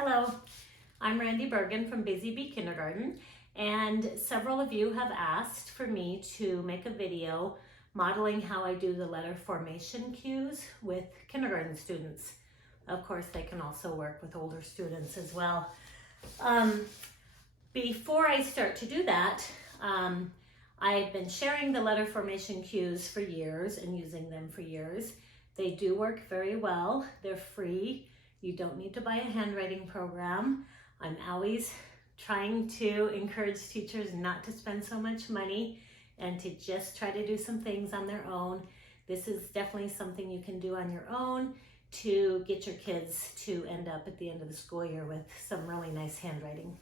Hello, I'm Randy Bergen from Busy Bee Kindergarten, and several of you have asked for me to make a video modeling how I do the letter formation cues with kindergarten students. Of course, they can also work with older students as well. Before I start to do that, I've been sharing the letter formation cues for years and using them for years. They do work very well. They're free. You don't need to buy a handwriting program. I'm always trying to encourage teachers not to spend so much money and to just try to do some things on their own. This is definitely something you can do on your own to get your kids to end up at the end of the school year with some really nice handwriting.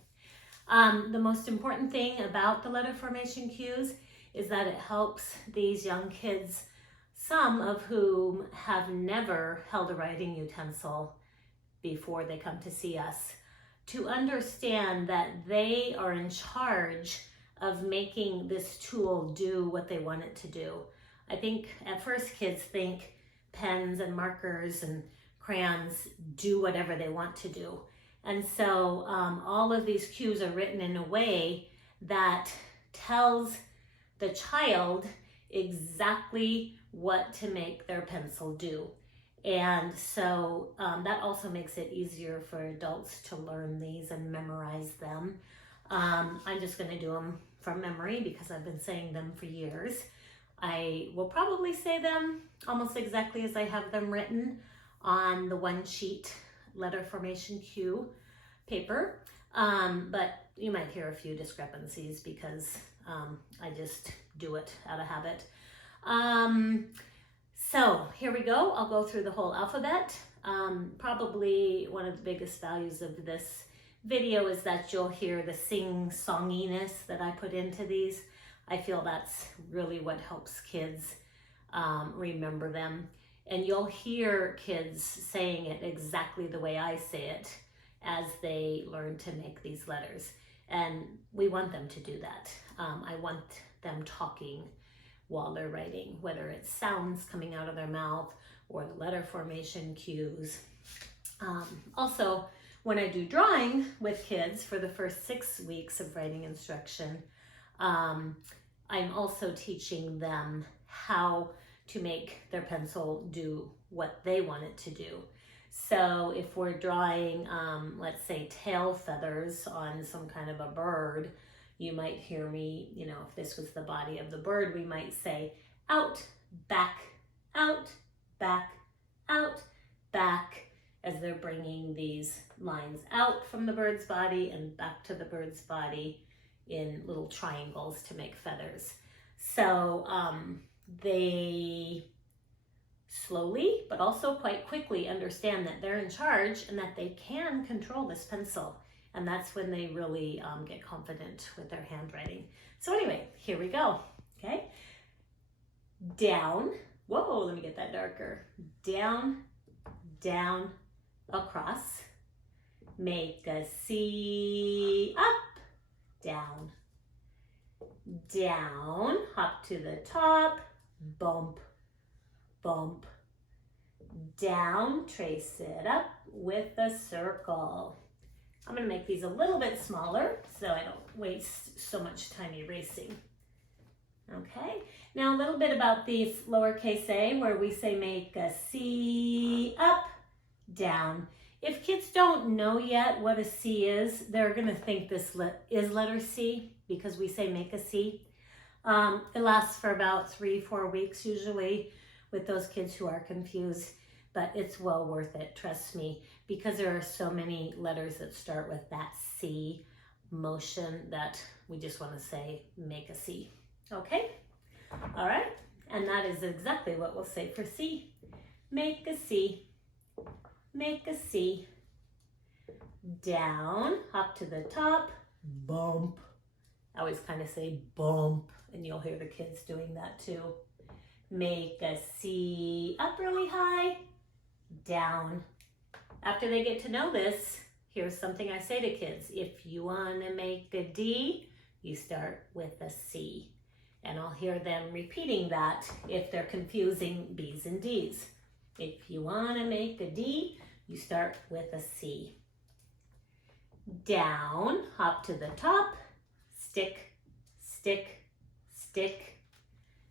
The most important thing about the letter formation cues is that it helps these young kids, some of whom have never held a writing utensil before they come to see us, to understand that they are in charge of making this tool do what they want it to do. I think at first kids think pens and markers and crayons do whatever they want to do. And so all of these cues are written in a way that tells the child exactly what to make their pencil do. And so that also makes it easier for adults to learn these and memorize them. I'm just going to do them from memory because I've been saying them for years. I will probably say them almost exactly as I have them written on the one sheet letter formation cue paper, but you might hear a few discrepancies because I just do it out of habit. So here we go. I'll go through the whole alphabet. Probably one of the biggest values of this video is that you'll hear the sing-songiness that I put into these. I feel that's really what helps kids remember them. And you'll hear kids saying it exactly the way I say it as they learn to make these letters. And we want them to do that. I want them talking while they're writing, whether it's sounds coming out of their mouth or the letter formation cues. Also, when I do drawing with kids for the first 6 weeks of writing instruction, I'm also teaching them how to make their pencil do what they want it to do. So if we're drawing, let's say tail feathers on some kind of a bird, you might hear me, if this was the body of the bird, we might say out, back, out, back, out, back, as they're bringing these lines out from the bird's body and back to the bird's body in little triangles to make feathers. So they slowly, but also quite quickly understand that they're in charge and that they can control this pencil. And that's when they really get confident with their handwriting. So anyway, here we go, okay? Down, whoa, let me get that darker. Down, down, across. Make a C, up, down. Down, hop to the top, bump, bump. Down, trace it up with a circle. I'm going to make these a little bit smaller so I don't waste so much time erasing. Okay, now a little bit about the lowercase a where we say make a C, up, down. If kids don't know yet what a C is, they're going to think this is letter C because we say make a C. It lasts for about 3-4 weeks usually with those kids who are confused. But it's well worth it, trust me, because there are so many letters that start with that C motion that we just want to say, make a C. Okay? All right. And that is exactly what we'll say for C. Make a C. Make a C. Down, hop to the top, bump. I always kind of say bump, and you'll hear the kids doing that too. Make a C up really high, down. After they get to know this, here's something I say to kids. If you want to make a D, you start with a C. And I'll hear them repeating that if they're confusing B's and D's. If you want to make a D, you start with a C. down, hop to the top, stick, stick, stick.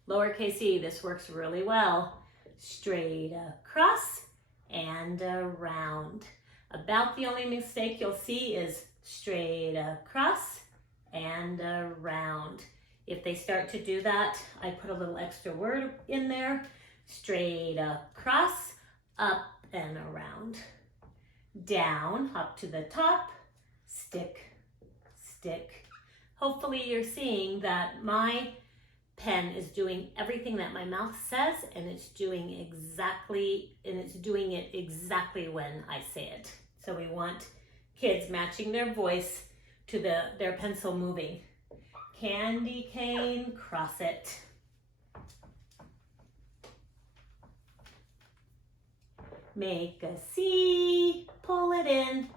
Lowercase e, this works really well. Straight across and around. About the only mistake you'll see is straight across and around. If they start to do that, I put a little extra word in there. Straight across, up and around. Down, hop to the top, stick, stick. Hopefully you're seeing that my pen is doing everything that my mouth says, and it's doing it exactly when I say it. So we want kids matching their voice to their pencil moving. Candy cane, cross it. Make a C, pull it in.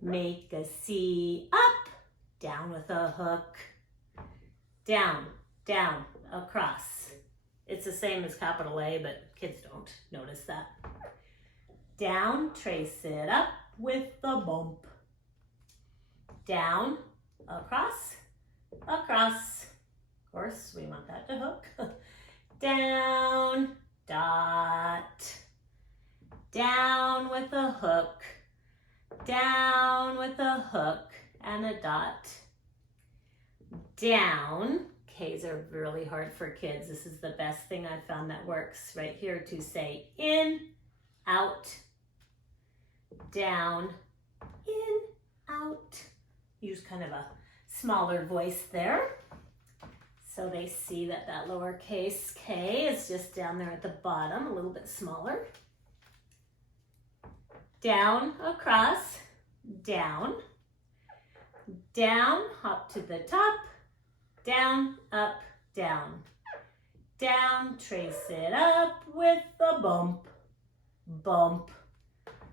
Make a C up, down with a hook. Down, down, across. It's the same as capital A, but kids don't notice that. Down, trace it up with the bump. Down, across, across. Of course, we want that to hook. Down, dot. Down with a hook. Down with a hook and a dot. Down. K's are really hard for kids. This is the best thing I've found that works right here to say in, out, down, in, out. Use kind of a smaller voice there. So they see that that lowercase k is just down there at the bottom, a little bit smaller. Down, across, down, down, hop to the top, down, up, down, down, trace it up with the bump, bump.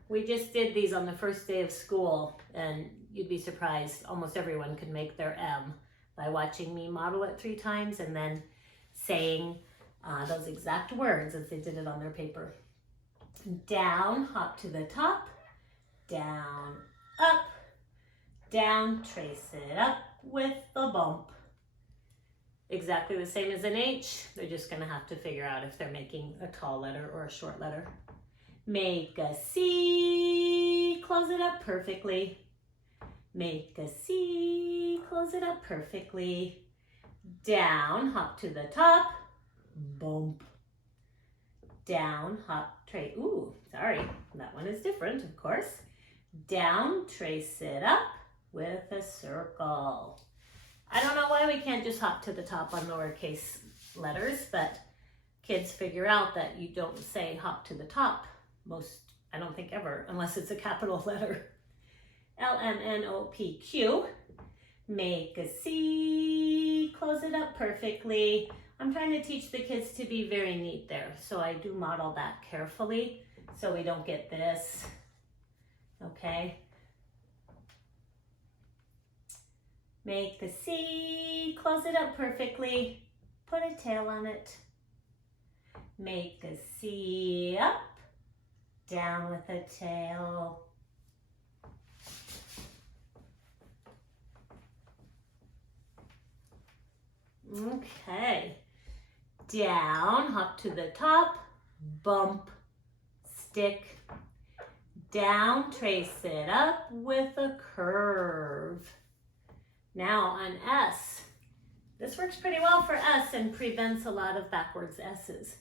We just did these on the first day of school, and you'd be surprised, almost everyone could make their M by watching me model it 3 times and then saying those exact words as they did it on their paper. Down, hop to the top, down, up, down, trace it up with the bump. Exactly the same as an H. They're just going to have to figure out if they're making a tall letter or a short letter. Make a C, close it up perfectly. Make a C, close it up perfectly. Down, hop to the top, bump. Down, hop, trace, ooh, sorry, that one is different, of course. Down, trace it up with a circle. I don't know why we can't just hop to the top on lowercase letters, but kids figure out that you don't say hop to the top most, I don't think ever, unless it's a capital letter. LMNOPQ, make a C, close it up perfectly. I'm trying to teach the kids to be very neat there, so I do model that carefully so we don't get this, okay? Make a C, close it up perfectly, put a tail on it. Make a C up, down with a tail. Okay, down, hop to the top, bump, stick, down, trace it up with a curve. Now on S, this works pretty well for S and prevents a lot of backwards S's.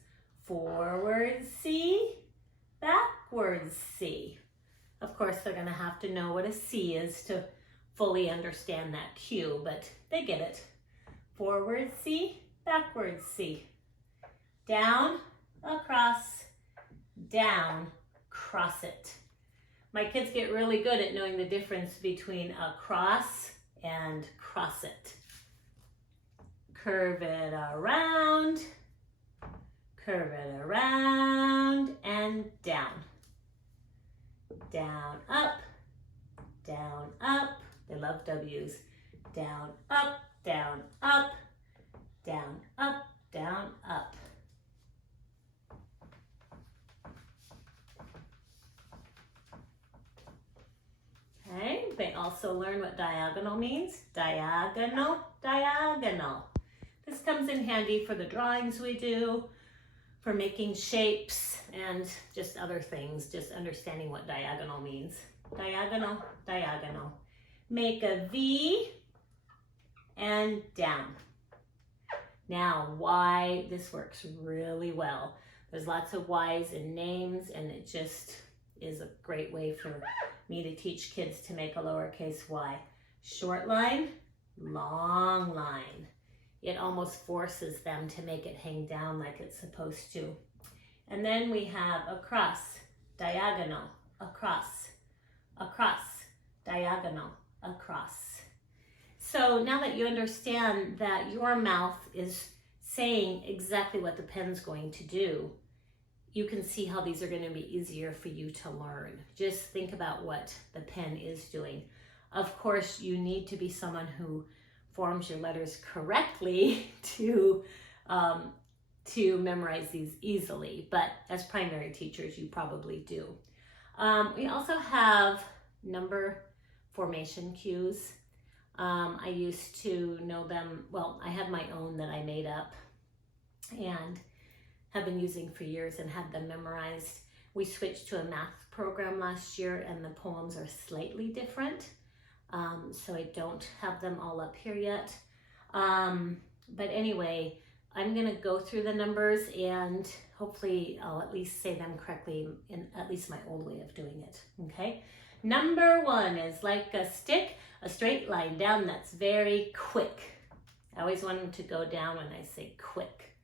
Forward C, backwards C. Of course, they're going to have to know what a C is to fully understand that Q, but they get it. Forward C, backwards C. Down, across, down, cross it. My kids get really good at knowing the difference between across and cross it. Curve it around, and down. Down, up, down, up. They love W's. Down, up, down, up, down, up, down, up. Okay. learn what diagonal means? Diagonal, diagonal. This comes in handy for the drawings we do, for making shapes, and just other things, just understanding what diagonal means. Diagonal, diagonal. Make a V and down. Now, why? This works really well. There's lots of Y's in names, and it just is a great way for me to teach kids to make a lowercase y. Short line, long line. It almost forces them to make it hang down like it's supposed to. And then we have across, diagonal, across, across, diagonal, across. So now that you understand that your mouth is saying exactly what the pen's going to do, you can see how these are going to be easier for you to learn. Just think about what the pen is doing. Of course, you need to be someone who forms your letters correctly to memorize these easily, but as primary teachers, you probably do. We also have number formation cues. I used to know them, well, I have my own that I made up and have been using for years and had them memorized. We switched to a math program last year and the poems are slightly different. So I don't have them all up here yet. But anyway, I'm gonna go through the numbers and hopefully I'll at least say them correctly in at least my old way of doing it, okay? Number 1 is like a stick, a straight line down that's very quick. I always want them to go down when I say quick.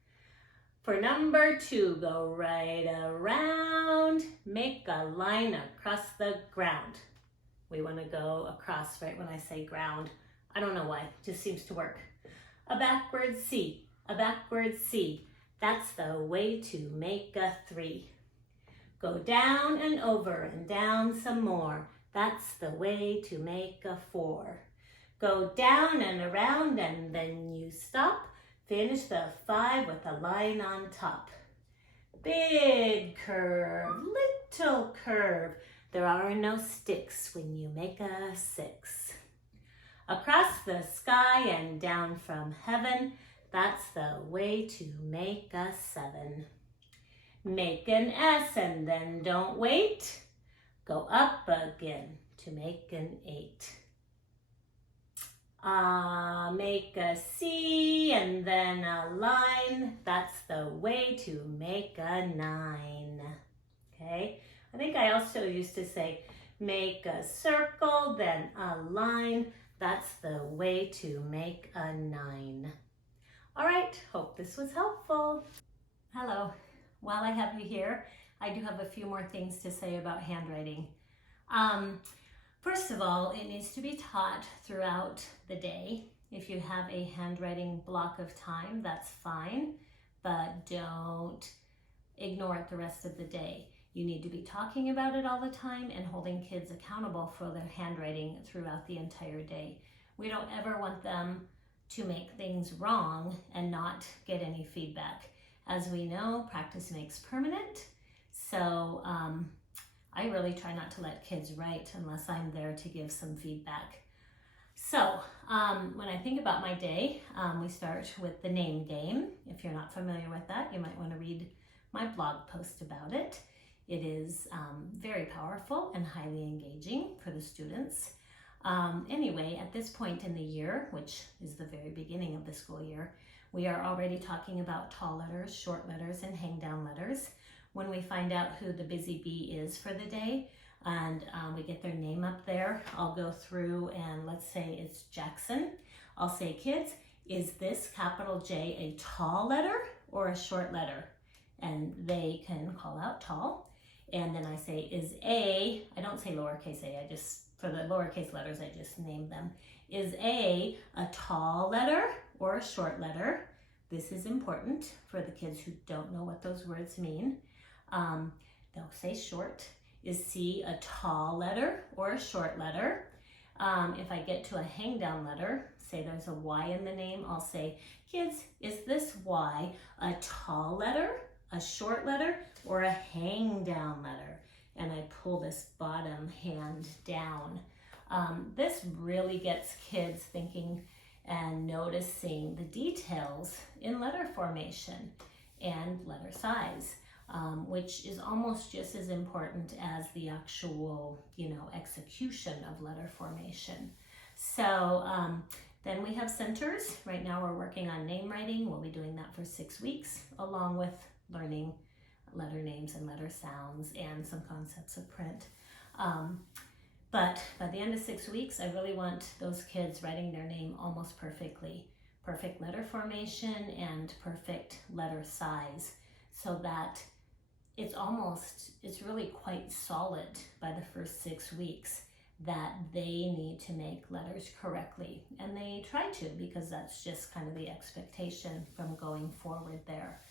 For number 2, go right around, make a line across the ground. We want to go across right when I say ground. I don't know why, it just seems to work. A backward C, a backward C. That's the way to make a 3. Go down and over and down some more. That's the way to make a 4. Go down and around and then you stop. Finish the 5 with a line on top. Big curve, little curve. There are no sticks when you make a 6. Across the sky and down from heaven, that's the way to make a 7. Make an S and then don't wait. Go up again to make an 8. Make a C and then a line. That's the way to make a 9. Okay? I think I also used to say, make a circle, then a line. That's the way to make a 9. All right, hope this was helpful. Hello, while I have you here, I do have a few more things to say about handwriting. First of all, it needs to be taught throughout the day. If you have a handwriting block of time, that's fine, but don't ignore it the rest of the day. You need to be talking about it all the time and holding kids accountable for their handwriting throughout the entire day. We don't ever want them to make things wrong and not get any feedback. As we know, practice makes permanent. So I really try not to let kids write unless I'm there to give some feedback. So when I think about my day, we start with the name game. If you're not familiar with that, you might want to read my blog post about it. It is very powerful and highly engaging for the students. Anyway, at this point in the year, which is the very beginning of the school year, we are already talking about tall letters, short letters, and hang down letters. When we find out who the busy bee is for the day and we get their name up there, I'll go through and let's say it's Jackson. I'll say, kids, is this capital J a tall letter or a short letter? And they can call out tall. And then I say, is A, I don't say lowercase a, for the lowercase letters, I just name them. Is A tall letter or a short letter? This is important for the kids who don't know what those words mean. They'll say short. Is C a tall letter or a short letter? If I get to a hang down letter, say there's a Y in the name, I'll say, kids, is this Y a tall letter, a short letter, or a hang down letter? And I pull this bottom hand down. This really gets kids thinking and noticing the details in letter formation and letter size, which is almost just as important as the actual, execution of letter formation. So then we have centers. Right now we're working on name writing. We'll be doing that for 6 weeks, along with learning letter names and letter sounds and some concepts of print. But by the end of 6 weeks, I really want those kids writing their name almost perfectly. Perfect letter formation and perfect letter size, so that it's really quite solid by the first 6 weeks that they need to make letters correctly. And they try to, because that's just kind of the expectation from going forward there.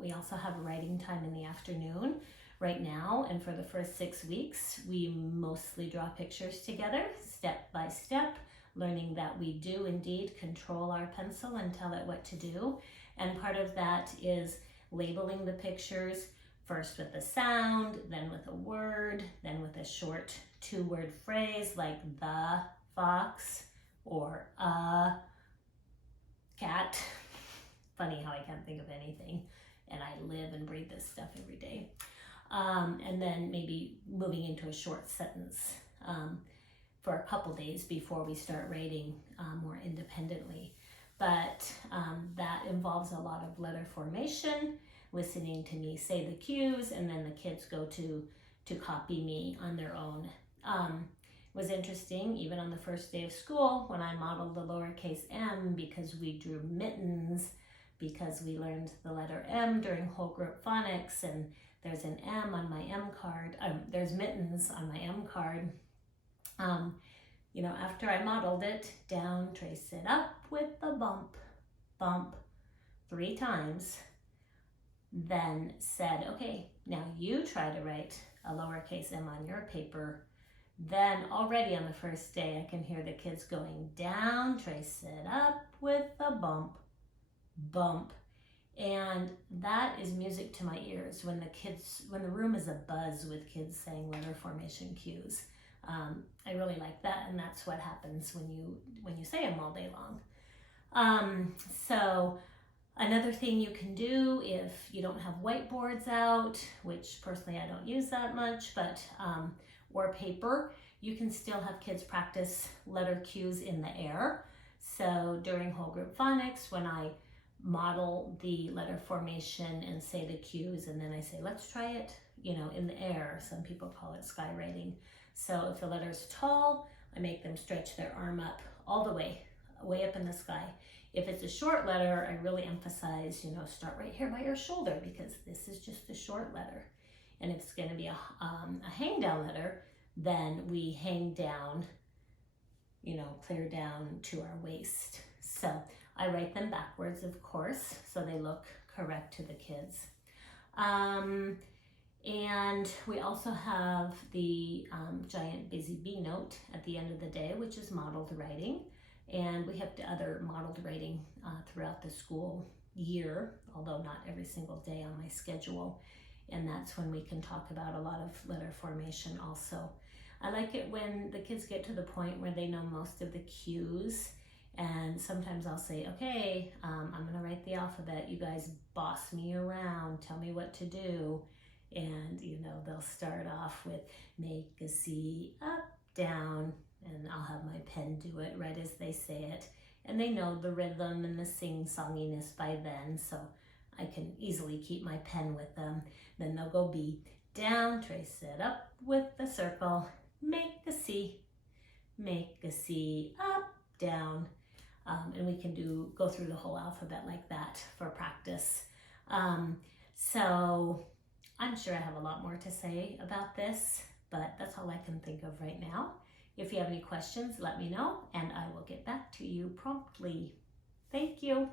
We also have writing time in the afternoon right now, and for the first 6 weeks, we mostly draw pictures together, step by step, learning that we do indeed control our pencil and tell it what to do. And part of that is labeling the pictures, first with a sound, then with a word, then with a short 2-word phrase like the fox or a cat. Funny how I can't think of anything, and I live and breathe this stuff every day. And then maybe moving into a short sentence for a couple days before we start writing more independently. But that involves a lot of letter formation, listening to me say the cues, and then the kids go to copy me on their own. It was interesting, even on the first day of school, when I modeled the lowercase m, because we drew mittens, because we learned the letter M during whole group phonics, and there's an M on my M card, there's mittens on my M card. After I modeled it, down, trace it up with a bump, bump 3 times, then said, okay, now you try to write a lowercase m on your paper. Then already on the first day, I can hear the kids going down, trace it up with a bump, bump. And that is music to my ears when the room is abuzz with kids saying letter formation cues. I really like that, and that's what happens when you say them all day long. So another thing you can do if you don't have whiteboards out, which personally I don't use that much, but or paper, you can still have kids practice letter cues in the air. So during whole group phonics, when I model the letter formation and say the cues, and then I say, let's try it, in the air. Some people call it skywriting. So if the letter's tall, I make them stretch their arm up all the way up in the sky. If it's a short letter, I really emphasize, start right here by your shoulder, because this is just a short letter. And if it's going to be a hang down letter, then we hang down, clear down to our waist. So I write them backwards, of course, so they look correct to the kids. And we also have the giant busy bee note at the end of the day, which is modeled writing. And we have other modeled writing throughout the school year, although not every single day on my schedule. And that's when we can talk about a lot of letter formation also. I like it when the kids get to the point where they know most of the cues. And sometimes I'll say, okay, I'm going to write the alphabet. You guys boss me around. Tell me what to do. And, they'll start off with make a C, up, down, and I'll have my pen do it right as they say it. And they know the rhythm and the sing-songiness by then, so I can easily keep my pen with them. Then they'll go B, down, trace it up with the circle, make a C, up, down. And we can go through the whole alphabet like that for practice. So I'm sure I have a lot more to say about this, but that's all I can think of right now. If you have any questions, let me know, and I will get back to you promptly. Thank you.